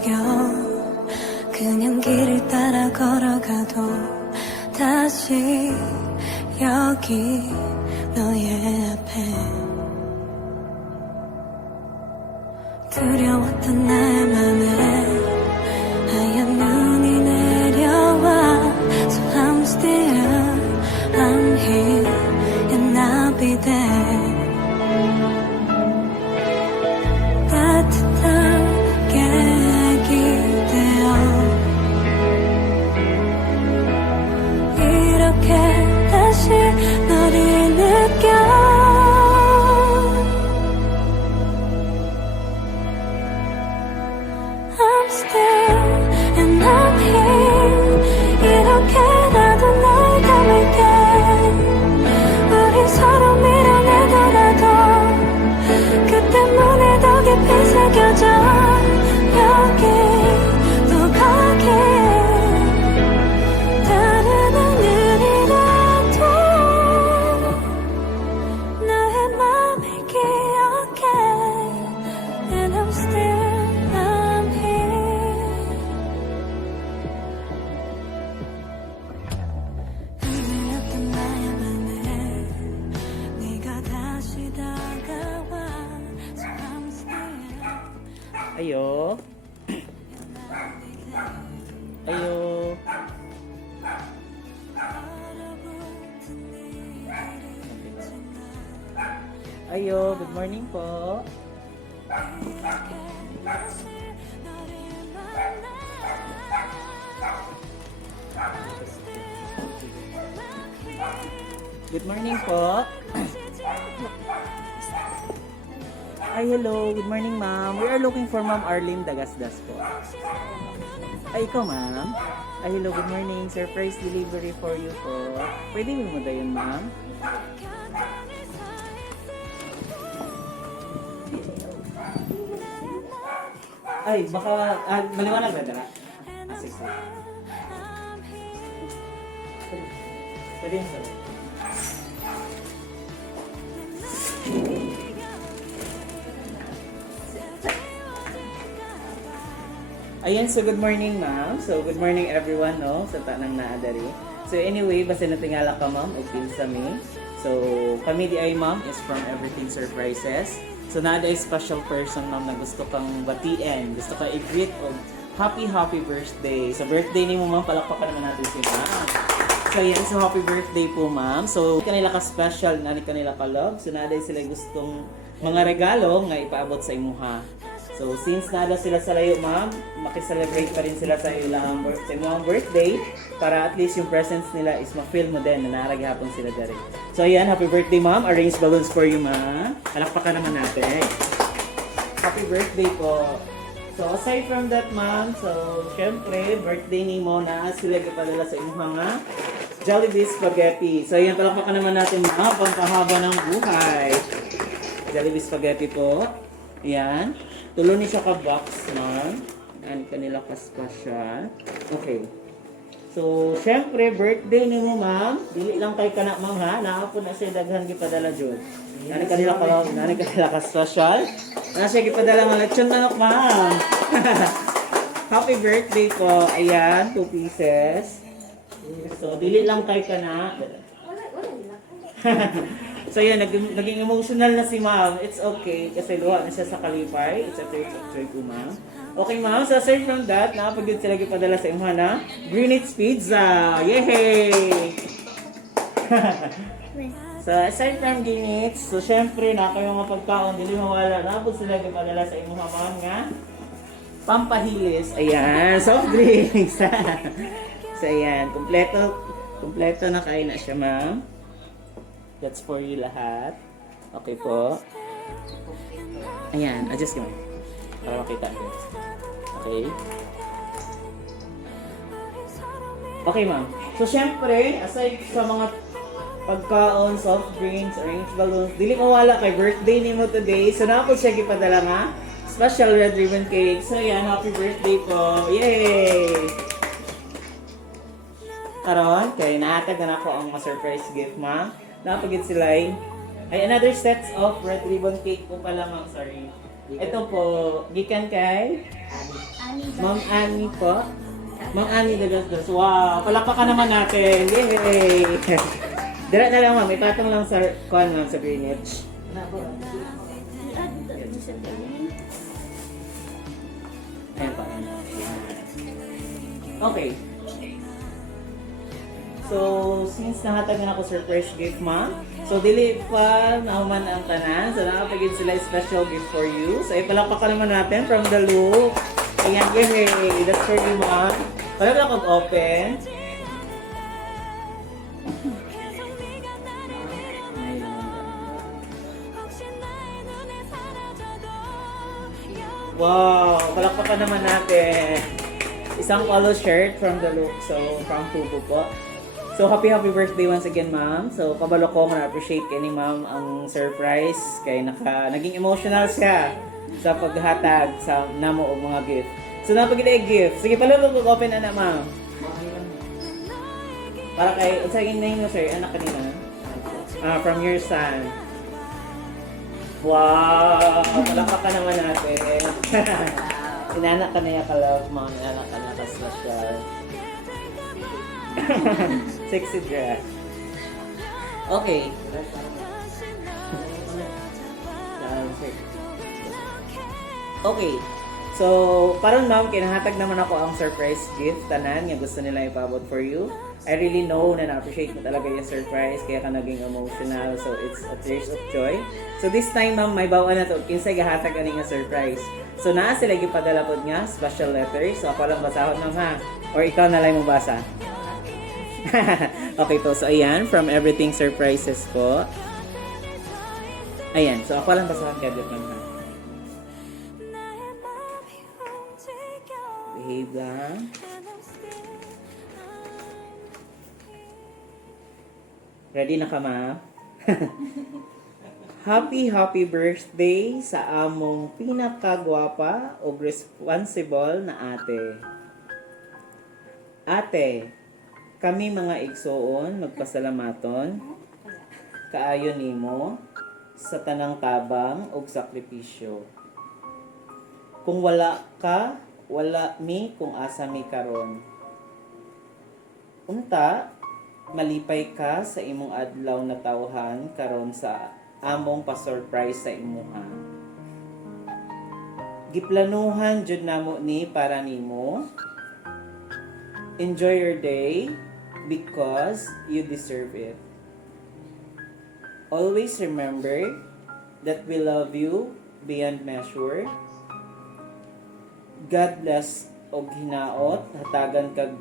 즐겨 그냥 길을 따라 걸어가도 다시 여기 너의 앞에 두려웠던 나의 맘에 하얀 눈이 내려와 So I'm still I'm here and I'll be there 따뜻하게 기대어 이렇게 다시 너를 느껴 I'm still and I'm here 이렇게 나도 널 담을게 우리 서로 밀어내더라도 그 때문에 더 깊이 새겨져 여기 또 거기 다른 하늘이라도 너의 맘을 기억해 And I'm still I'm here 흔들렸던 나의 맘에 네가 다시 다가와 So I'm still Ayo. Ayo. Ayo, good morning po. Good morning po. Ay, hello. Good morning, ma'am. We are looking for Ma'am Arlene Dagasdas po. Ay, ikaw, ma'am. Ay, hello. Good morning. Surprise delivery for you po. Pwede mo mo yun, ma'am? Ay, baka... maliwanag na dala. Sige. Pwede mo dala. Ayan, so good morning ma'am. So good morning everyone, no? Sa tanang naadari. So anyway, basta natingala ka ma'am, okay sa me. So kami di ay ma'am is from EverythingSurprises. So naada ay special person ma'am na gusto kang batiin. Gusto kang i-greet of happy birthday. So birthday ni mo ma'am, palakpakan naman natin si ma'am. So yan, so happy birthday po ma'am. So kanila ka special, nani kanila ka love. So naada sila gustong mga regalo nga ipaabot sa imuha. So, since nada sila sa layo, ma'am, makiselebrate pa rin sila sa ilang birthday para at least yung presence nila is ma-feel mo din na naragihapon sila dari. So, ayan, happy birthday, ma'am. Arrange balloons for you, ma'am. Palakpakan naman natin. Happy birthday po. So, aside from that, ma'am, so, syempre, birthday ni mo na sila ipadala sa inyong mga Jollibee Spaghetti. So, ayan, palakpakan naman natin, ma'am, pampahaba ng buhay. Jollibee Spaghetti po. Ayan. Tulo ni siya ka-box, ma'am. Ano kanila ka-special. Okay. So, syempre, birthday ni mo, ma'am. Dili lang kay kana, ma'am, ha? Naapon na siya daghan gipadala dyan. Ano kanila ka-special. Ano siya gipadala mga lechon manok, ma'am. Happy birthday po. Ayan, 2 pieces. So, dili lang kay kana. So yan, naging emotional na si ma'am. It's okay, kasi luha na siya sa kalipay. It's a trade po, ma'am. Okay, ma'am. So aside from that, nakapagod sila ipadala sa imuha na Greenwich Pizza. Yay! So aside from Greenwich, so syempre, kayo mga pagkaon, dili mawala. Nakapagod sila ipadala sa imuha, ma'am, nga pampahilis. Ayan, soft drinks. So ayan, kompleto na kain na siya, ma'am. That's for you lahat. Okay po. Ayan, adjust ka mo. Para makita ko. Okay. Okay, ma'am. So, syempre, aside sa mga pagkaon, soft drinks, orange balloons, dili mawala kay birthday ni mo today. So, napod siya gipadala nga. Special red ribbon cake. So, ayan, happy birthday po. Yay! Karon, kay naatag na ako ang surprise gift, ma'am. Napagit sila ay another sets of red ribbon cake po pala, ma'am. Sorry. Ito po, gikan kay Ma'am Annie po. Ma'am Annie Dagasdas. Wow, palakpakan naman natin. Yay! Dira na lang ma'am, ipatong lang sa kuan ma'am sa greenage. Ayan pa. Okay. So, since nahatag na ako surprise gift, ma'am, so dili pa nahuman ang tanan. So, nakapagin sila special gift for you. So, ipalakpakan naman natin from the look. Ayan, yay! That's for you, ma'am. Pwede lang kag-open. Wow! Palakpakan naman natin. Isang polo shirt from the look. So, from Tubo po. So, happy birthday once again, ma'am. So, kabalo ko, na-appreciate kayo ni ma'am ang surprise. Kaya naging emotional siya sa paghatag sa namo og mga gift. So, napagili gift. Sige, palalo ko open na ma'am. Para kay, unsa yung name mo, sir? Anak kanina? From your son. Wow! Palakpakan naman natin. Inanak ka na yung ka-love mo. Inanak ka na ka-special. Sexy dress. Okay. Okay. So, parang ma'am, kinahatag naman ako ang surprise gift. Tanan, nga gusto nila ipaabot for you. I really know na na-appreciate mo talaga yung surprise. Kaya ka naging emotional. So, it's a tears of joy. So, this time, ma'am, may bawaan na to. Kinsay gahatag ka nga surprise. So, naa sila gipadala po nga, special letter. So, ako lang basahon ma'am ha. Or ikaw na lang mo basa. Okay po, so ayan, from EverythingSurprises po. Ayan, so ako lang basahan kaya dito ha. Behave lang. Ready na ka, ma? Happy birthday sa among pinakagwapa o responsible na ate. Ate, kami mga igsoon magpasalamaton kaayo nimo sa tanang tabang ug sakripisyo. Kung wala ka, wala mi kung asa mi karon. Unta, malipay ka sa imong adlaw na tawhan karon sa among pa-surprise sa imuha. Giplanuhan jud namo ni para nimo. Enjoy your day because you deserve it. Always remember that we love you beyond measure. God bless og hinaot, hatagan kag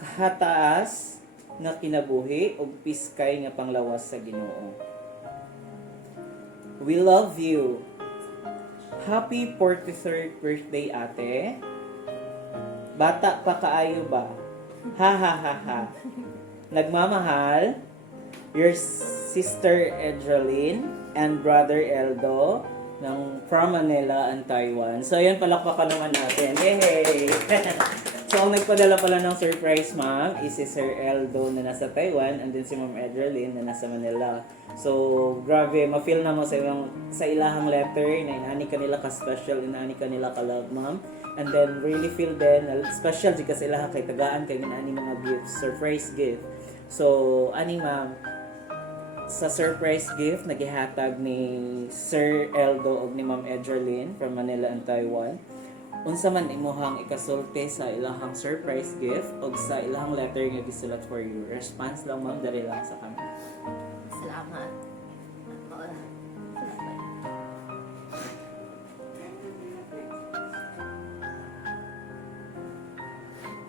kahataas nga kinabuhi ug piskay nga panglawas sa Ginoo. We love you. Happy 43rd birthday, ate. Bata pa kaayo ba? Ha ha ha ha. Nagmamahal, your sister Edralyn and brother Eldo from Manila&Taiwan. So, ayan, palakpakan naman natin. Yay! So, ang nagpadala pala ng surprise, ma'am, is si Sir Eldo na nasa Taiwan and then si Ma'am Edralyn na nasa Manila. So, grabe, ma-feel na mo sa ilahang letter na inaani kanila ka-special, inaani kanila ka-love, ma'am. And then, really feel din, special di kasi ilaha kay tagaan kay inaani mga gifts, surprise gift. So, ani ma'am, sa surprise gift, nagihatag ni Sir Eldo o ni Ma'am Edralyn from Manila&Taiwan. Unsa man imuhang ikasulti sa ilahang surprise gift o sa ilahang letter nga gisulat for you. Response lang ma'am, dali lang sa kami. Salamat.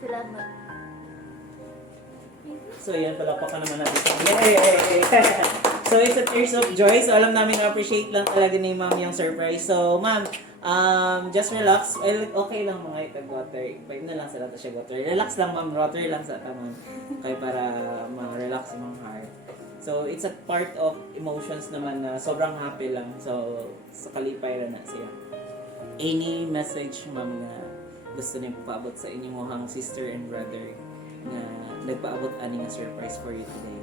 Salamat. So yan, palakpakan naman natin. Yay! So it's a tears of joy. So alam namin na-appreciate lang talaga ni ma'am yung surprise. So ma'am, just relax. Okay lang mga itag-water. Pwede na lang sa lahat siya water. Relax lang ma'am, water lang sa tamang. Kaya para ma-relax yung heart. So it's a part of emotions naman na sobrang happy lang. So sa kalipay na siya. Any message ma'am na gusto niyo paabot sa inyong mohang sister and brother na nagpaabot ani nga surprise for you today?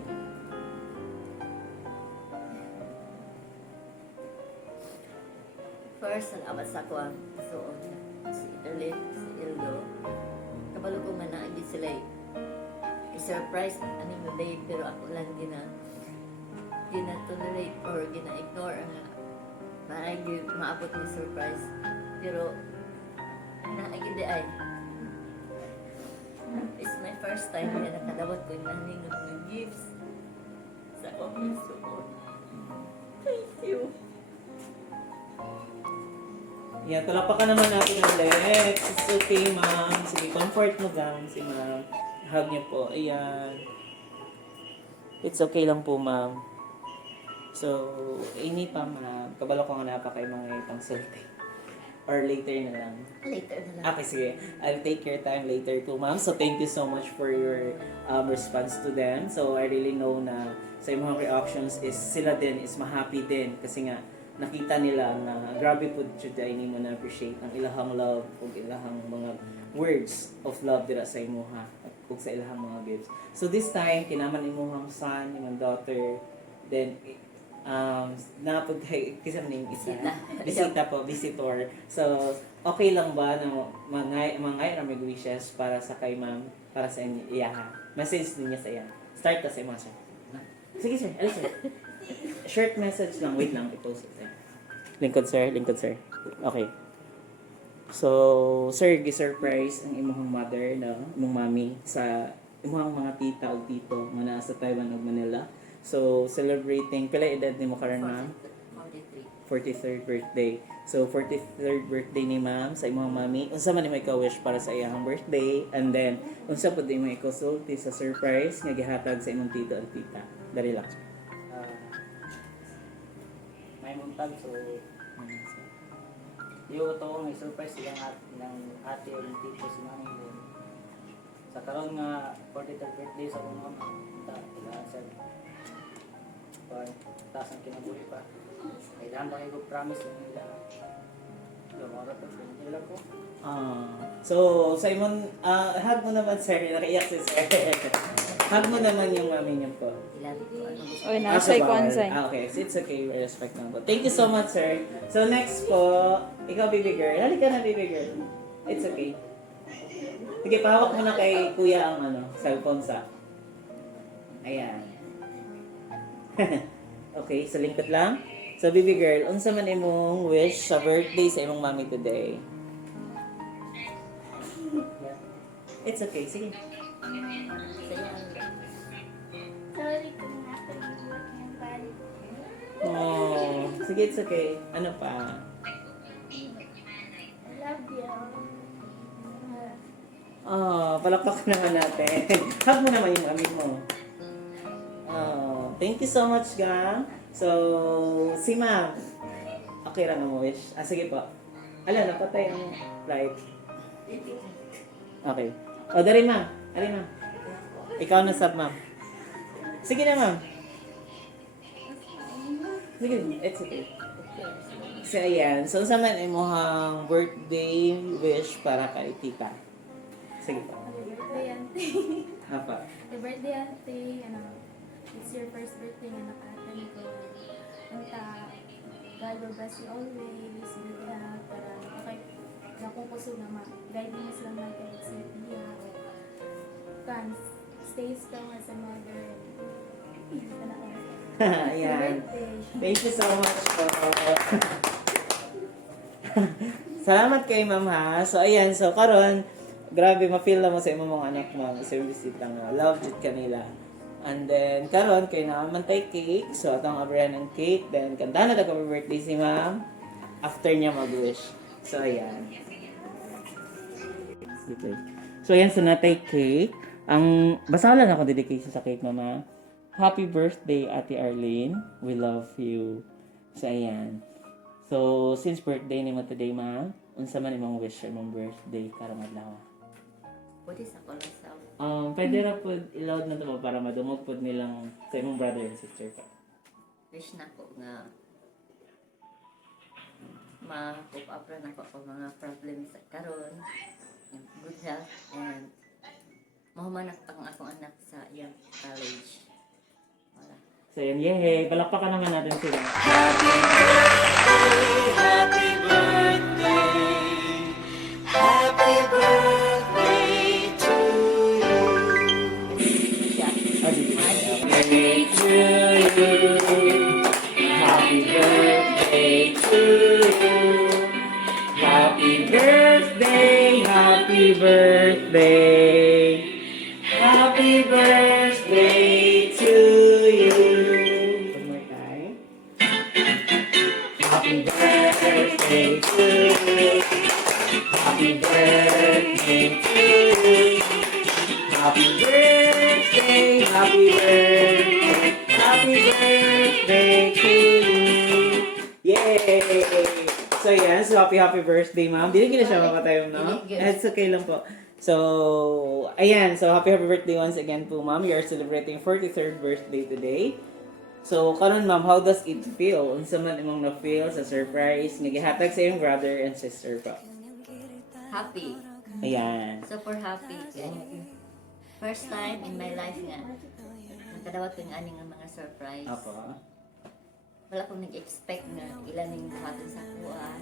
For first, salamat sa ako ang suon. Si Edralyn, si Eldo. Kabalo ko man na sila i-surprise aning day, pero ako lang gina-tolerate or gina-ignore nga maabot ni surprise. Pero naagid ay it's my first time na nakadawat ko yung naning ng gifts sa akong support. Thank you. Yan, talapakan naman natin ulit. It's okay, ma'am. Sige, comfort mo lang si ma'am. Hug niyo po. Ayan. It's okay lang po, ma'am. So, ini pa, ma'am. Kabalo ko nga napakay mga itang sulti. Or later na lang. Later na lang. Okay, sige. I'll take your time later too, ma'am. So, thank you so much for your response to them. So, I really know na sa mga reactions is sila din is ma-happy din. Kasi nga, nakita nila na grabe po dito ay mo na appreciate ang ilahang love o ilahang mga words of love dira sa imuha at kung sa ilahang mga gifts. So, this time, kinaman imuhang son, imong daughter, then napag kisa man yung isa bisita po, visitor. So okay lang ba na mga na may wishes para sa kay ma'am, para sa inyo iyaha, message niya sa iya, start ta sa mga sir. Sige sir, alis sir. Short message lang, wait lang, i-post it. Lingkod sir, okay. So sir, gi-surprise ang imong mother, no, imong mami sa imong mga tita o tito nga naa sa Taiwan ug Manila. So, celebrating, pila edad ni mo karon ma'am? 43rd birthday. So, 43rd birthday ni ma'am sa imong mami. Unsa man ni may ka-wish para sa iyang birthday? And then, unsa pud ni may ikasulti sa surprise nga gihatag sa imong tito at tita? Dali lang. May muntag, so yung ito may surprise sila ng ate o ng tito si mami. Sa karon nga 43rd birthday sa akong mama, kailangan sa taas ang kinabuhi pa. Kailangan ba kayo promise yung nila? Lumara pa sa nila po. So, sa imong, hug mo naman sir, nakaiyak si sir. Hug mo naman yung mami niyo po. Ilan ko Okay, nasay ko ansay. Okay, so it's okay, we respect naman po. Thank you so much sir. So next po, ikaw baby girl. Halika na baby girl. It's okay. Sige, pahawak mo na kay kuya ang cellphone sa. Ayan. Okay, sa lingkod lang. So, baby girl, unsa man imong wish sa birthday sa imong mami today? It's okay, sige. Sorry kung nakalimutan yung balik. Oh, sige, it's okay. Ano pa? I love you. Oh, palakpak naman natin. Hug mo naman yung mami mo. Oh, thank you so much, gang. So, si ma'am. Okay lang ang wish. Sige po. Ala, napatay ang light. Okay. O, dari ma'am. Dari ma'am. Ikaw na sub, ma'am. Sige na, ma'am. Sige, it's okay. So, ayan. So, sa man imong birthday wish para kay tita? Sige po. Happy birthday, auntie. Apa? Happy birthday, auntie. It's your first birthday na naka-attend ko. Anta, God will bless you always. Good health. Para nakukuso na guide mo sila natin sa iya. Can stay strong as a mother. Sana ako. Ayan. Birthday. Thank you so much po. Salamat kay ma'am ha. So ayan, so karon grabe ma-feel na mo sa imong mga anak mo sa bisita nga. Love jud kanila. And then karon kay naamantay cake. So atong abrihan ng cake, then kanta na happy birthday si ma'am after niya mag-wish. So ayan. So ayan, so natay cake. Ang basahan lang ako dedication sa cake, mama. Happy birthday, Ate Arlene. We love you. So, ayan. So, since birthday ni mo today, ma, unsa man imong wish sa imong birthday karong adlaw? Pwede sa kolasaw. Pwede ra po ilawd na to para madumog po nilang sa imong brother and sister pa. Wish na ko nga ma-cope up na ako mga problems sa karon. Good health and mahumanak ang akong anak sa iyang college. Wala. So, So yan, yay! Palakpakan naman natin sila. Ah, dito. Happy birthday to you. Happy birthday to you. Happy birthday, happy birthday. Happy birthday to you. One more time. Happy birthday to you. Happy birthday to you. Happy birthday, happy birthday. Happy birthday to you. Yay! So yan, so happy birthday ma'am. Dili kita siya makatayong, no? It's okay lang po. So, ayan. So, happy birthday once again po, ma'am. You are celebrating 43rd birthday today. So, karon ma'am, how does it feel? Unsa man imong na-feel sa surprise nga gihatag sa iyong brother and sister pa? Happy. Ayan. Super happy. First time in my life nga. Nakadawat ko yung aning mga surprise. Apo. Wala akong nag-expect na ilan yung buhaton sa kuha.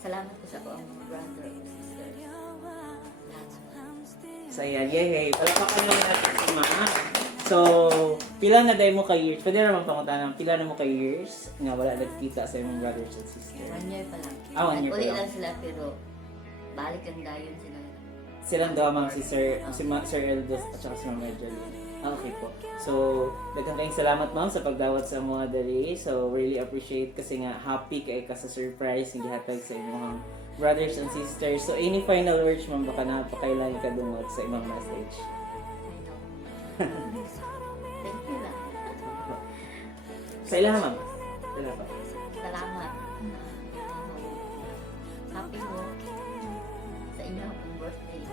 Salamat ko sa ako ang mga brother and sister. So, ayan. Yay! Palakpakan naman natin si ma'am. So, pila na dahil mo ka years? Pwede naman pangutanang, pila na mo ka years nga wala nagkita sa iyong brothers and sisters? 1 year pa lang. 1 year pa Uli lang. lang sila pero balik ang dayon sila. Silang daw ma'am, si Sir Eldo at saka si Ma'am Edralyn. Okay po. So, daghang kayong salamat ma'am sa pagdawat sa mga dali. So, really appreciate kasi nga happy kay ka sa surprise nga gihatag sa imong brothers and sisters. So, any final words ma'am baka napakailan kadungog sa imong message? Thank you lang. Sa ilaha ma'am. Sila pa. Salamat. Happy mo sa inyo ang birthday.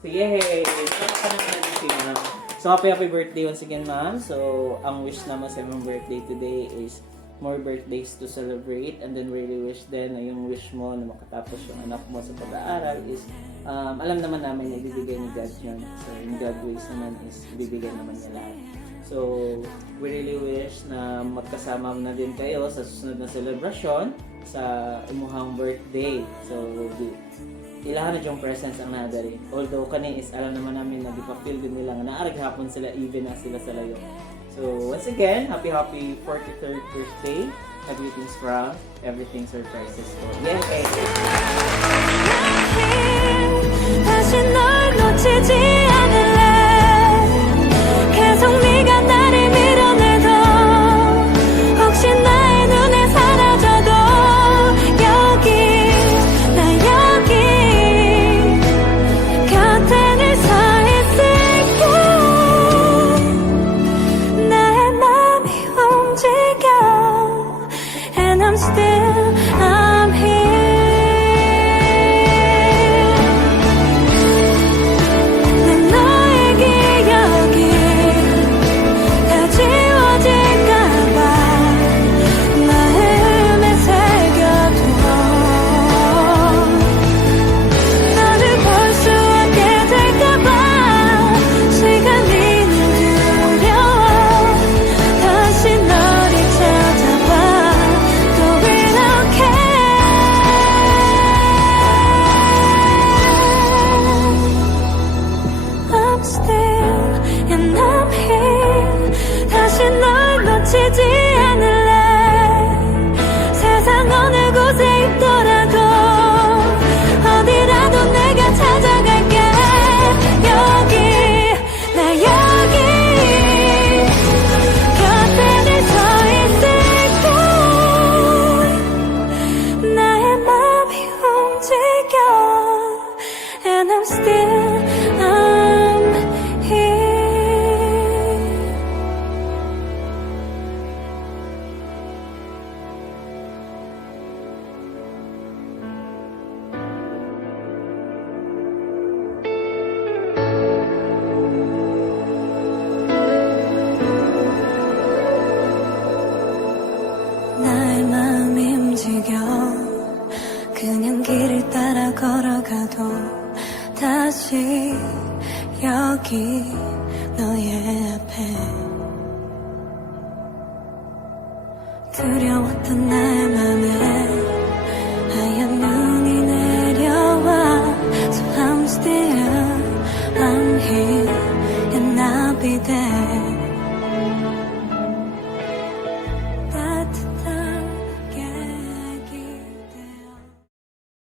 So, yay! Palakpakan naman natin si ma'am. So, happy birthday once again ma'am. So, ang wish naman sa imong birthday today is more birthdays to celebrate, and then really wish din na yung wish mo na makatapos yung anak mo sa pag-aaral is alam naman namin na ibibigay ni God yun. So in God ways naman is ibibigay naman niya lahat. So we really wish na magkasama na din kayo sa susunod na celebration sa imuhang birthday. So ilahan na yung presence ang nadari. Although kani is alam naman namin na di pa feel din nila nga naarag hapon sila even na sila sa layo. So once again, happy 43rd birthday. Greetings from EverythingSurprises. Yay! 다시 널 놓치지 않을래. 계속 네가 나를 밀어내도 혹시 나의 눈에 사라져도 여기 나 여기 곁에 늘 서 있을게. 나의 맘이 움직여 and I'm still I'm here. 놓치지 않을래. 세상 어느 곳에 있더라도 어디라도 내가 찾아갈게. 여기 나 여기 곁에 늘 서 있을게. 나의 맘이 움직여 and I'm still I'm here. 나의 마음이 움직여 그냥 길을 따라 걸어가도 다시 여기 너의 앞에 두려웠던 나의 맘에 하얀 눈이 내려와. So I'm still, I'm here and I'll be there.